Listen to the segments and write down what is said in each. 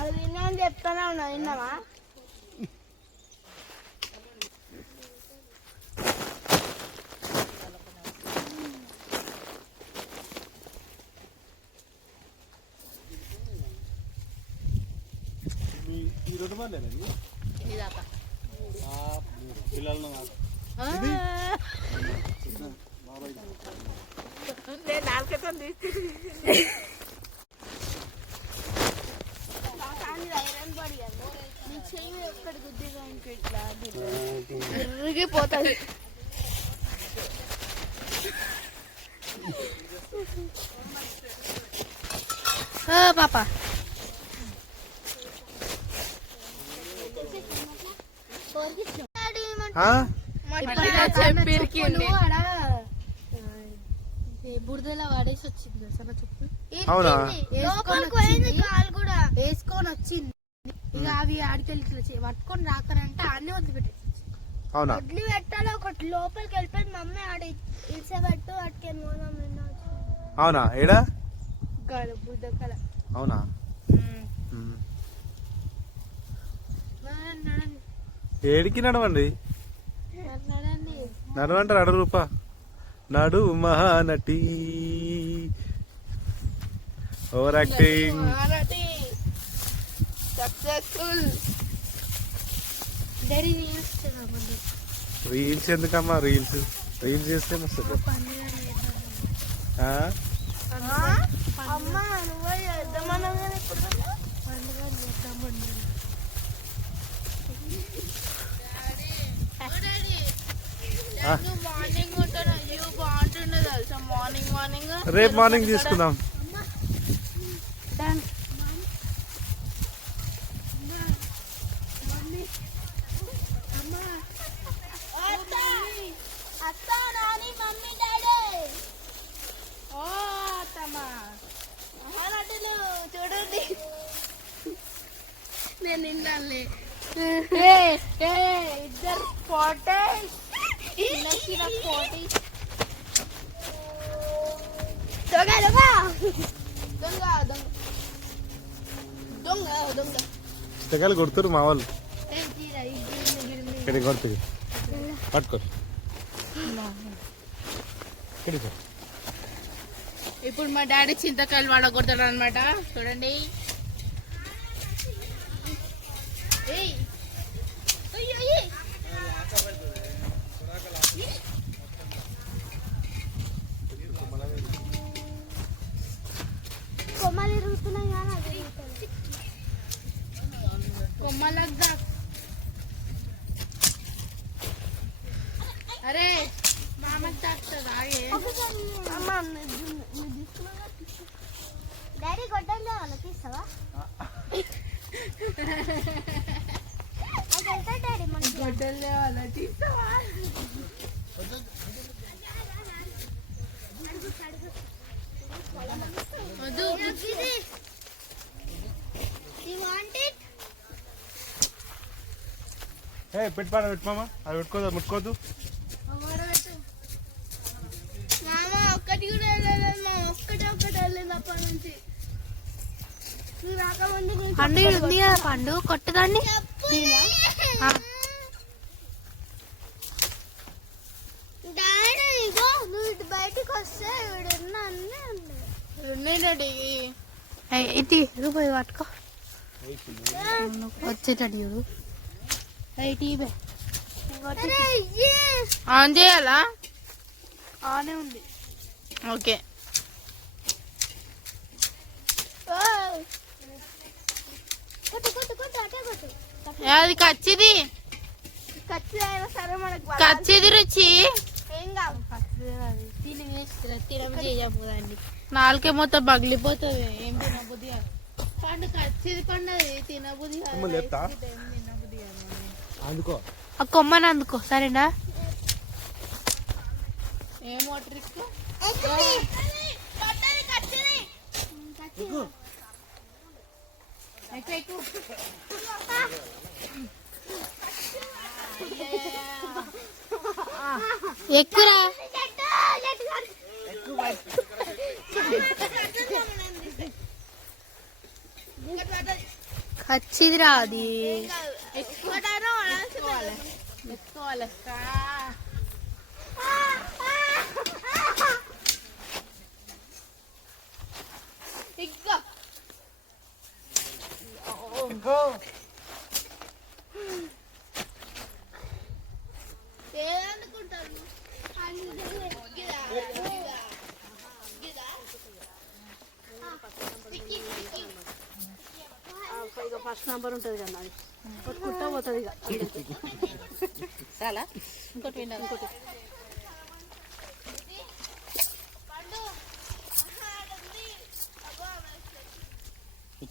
అది విన్నాను చెప్తానే ఉన్నా, విన్నావా? పోతుంది పాప. బురదలో వాడేసి వచ్చింది అసలు చెప్పు. వేసుకొని వచ్చింది ఇక అవి ఆడికెళ్ళి పట్టుకొని రాకనంటే ఆడనే వదిలిపెట్టేసి వదిలి పెట్టాలి. ఒకటి లోపలికి వెళ్ళిపోయి మమ్మీ ఆడ ఇడ్సబెట్టు అటుకెళ్ళి పోదాం. అవునా? ఏడా బుద్ధకల. అవునా? ఏడికి నడవండి, నడవంటారు. అడుగు రూపా నడు మహానటి. Over acting. రీల్స్ ఎందుకమ్మా? రీల్స్ చేస్తే మస్తు. రేపు మార్నింగ్ తీసుకుందాం. చూడండి నేను నిన్నాలే ఇద్దరు ఫోటో దొంగ దొంగ దొంగ దొంగ దొంగ పుస్తకాలు కొడుతురు మా వాళ్ళు. ఇక్కడ కొడుతుంది పట్టుకో. ఇప్పుడు మా డాడీ చింతకాయలు వాడగొడతాడు అనమాట. చూడండి. కొమ్మలు ఇరుగుతున్నాయి కానీ కొమ్మలకు. అరే మామకి తాకుతుంది. డాడీ గొడ్డలు వాళ్ళకి తీస్తావా? డాడీ మన గొడ్డలు వాళ్ళకి తీస్తావా? పెట్టుపాడు పెట్టుమామా. అది పెట్టుకోదు, ముట్టుకోవద్దు. ఒక్కటి కూడా వెళ్ళలేదు మా. ఒక్కటే వెళ్ళలేదు అప్పటి నుంచి. పండు ఉంది కదా, పండు కొట్టదాన్ని. బయటికి వస్తే ఇది రూపాయి పట్టుకో వచ్చేటట్టు చూడు. ఆన్ చేయాలా? ఆనే ఉంది. ఓకే. అది కచ్చిది కచ్చిది రుచి. నాలుకే మొత్తం పగిలిపోతుంది. ఏం తినబుద్ధి పండు కచ్చిది పండు తినబుద్ధి. ఆ కొమ్మని అందుకో సరేనా? ఏమో ట్రిక్. ఎక్కురా ఖచ్చిదిరా అది ఫస్ట్ నంబర్ ఉంటుంది కదా అది కుట్ట పోతుంది ఇక చాలా ఇంకోటి ఇంకోటి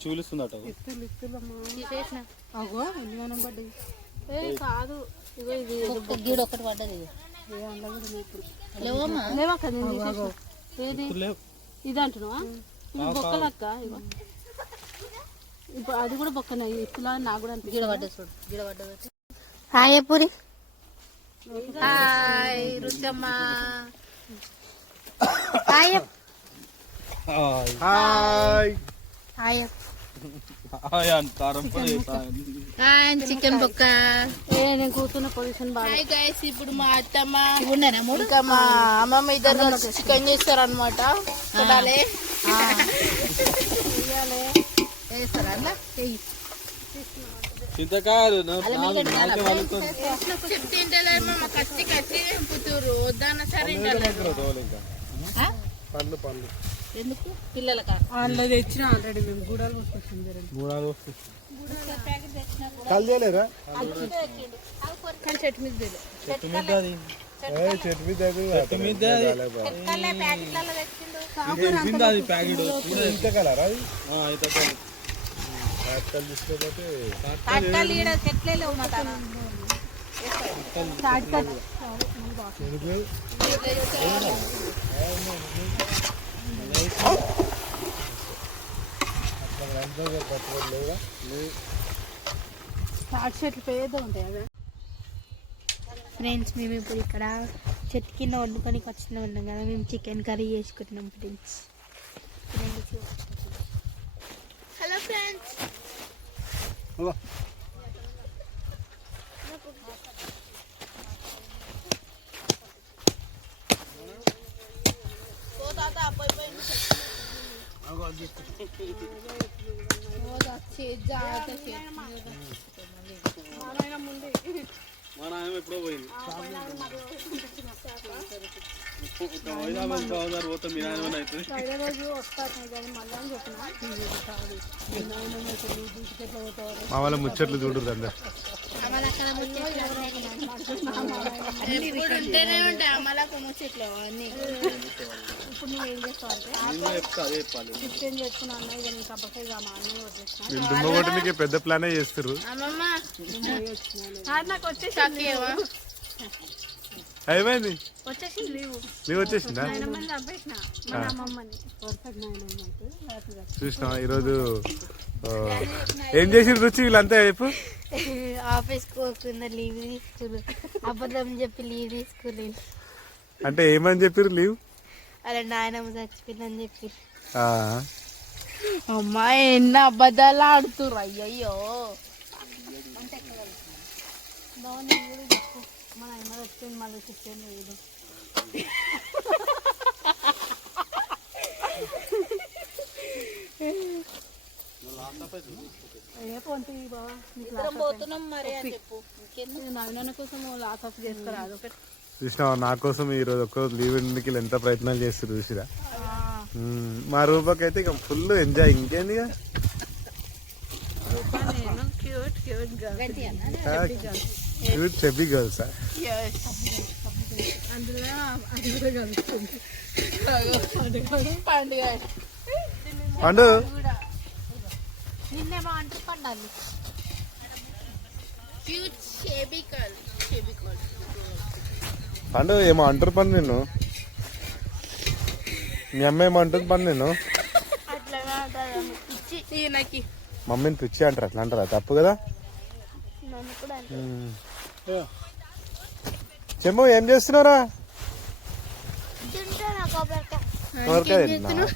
చూపిస్తుందట అగో ఎన్ని పడ్డది కాదు ఇగో ఇది గీడ ఒకటి పడ్డది లేవా కదా ఏది ఇది అంటున్నావా ఇది బొక్కలక్క ఇగో ఇప్పుడు అది కూడా బొక్కనే ఇప్పులా నాకు కూడా గీడ పడ్డది చూడు గీడ పడ్డది hi Puri hi Ruchamma hi hi hi hi అంటారం చికెన్ బొక్క నేను కూర్చున్న పొజిషన్ బాగా గైస్ ఇప్పుడు మా అత్తమ్మ ఇంకా మా అమ్మమ్మ ఇద్దరు చికెన్ చేస్తారు అనమాట చూడాలి వేస్తారా అట్లా చింతకాయలు చెప్తుంటేమో మా కచ్చి కచ్చి పుత్తూరు వద్దన్న సరే పండ్లు పండ్లు ఎందుకు పిల్లలకా అందులో తెచ్చిన ఆల్రెడీ మేము గూడాలు మూడాలు కలిదేలేరా చెట్టు మీద చెట్టు మీద చెట్టు మీద చెట్టు మీద అది ప్యాకెట్ ఇంత కలర్ అది తాటకాలు తీసుకోకపోతే చెట్లే లేవు మా తాన చెట్లు పేద ఉంటాయి అదే ఫ్రెండ్స్ మేము ఇప్పుడు ఇక్కడ చెట్టు కింద వండుకొని వచ్చిన ఉన్నాం కదా మేము చికెన్ కర్రీ చేసుకుంటున్నాం ఫ్రెండ్స్ హలో ఫ్రెండ్స్ మన ఎప్పుడో పోయింది పోతాం మీ ఆయన అవుతుంది మా వాళ్ళ ముచ్చట్లు చూడరు అందరు ఉంటేనే ఉంటాయి అమ్మలకు ముచ్చట్లు అన్ని ఇప్పుడు నువ్వు ఏం చేస్తావు అంటే చికెన్ చేసుకున్నా అన్న ఇక నీకు అబ్బకాయ దుమ్మ కొట్టడానికి పెద్ద ప్లానే చేస్తారు నాకు వచ్చేసి అయిపోయింది వచ్చేసి లీవు నీవు వచ్చేసిందా చూసినా ఈరోజు ఏం చేసిన రుచి వీళ్ళంతా చెప్పు ఆఫీస్ పోకుండా లీవ్ తీసుకురు అబద్ధం చెప్పి లీవ్ తీసుకోలేదు అంటే ఏమని చెప్పారు లీవ్ అలా నాయనమ్మ చచ్చిపోయిందని చెప్పి అమ్మా ఎన్ని అబద్ధాలు ఆడుతురు అయ్యయ్యో మన అమ్మ వచ్చింది మళ్ళీ చికెన్ వేయదు పోతున్నాం మరి అని చెప్పు నాయన కోసం లాస్ ఆఫ్ చేసుకురాదు చూసినా నా కోసం ఈరోజు ఒక్కరోజు లీవ్ ఇంటికి ఎంత ప్రయత్నాలు చేస్తారు చూసిరా మా రూపకైతే ఇక ఫుల్ ఎంజాయ్ ఇంకేంది క్యూట్ చెబ్బీ గర్ల్స్ పండు నిన్నేమో అంటారు పండాలి పండు ఏమో అంటారు పండు నిన్ను మీ అమ్మ ఏమో అంటుంది పండు నిన్ను మమ్మీని పిచ్చి అంటారు అట్లా అంటారా తప్పు కదా చెమ్ము ఏం చేస్తున్నారా తింటా నా కొబ్బరికాయ. కొబ్బరికాయ తింటున్నావా?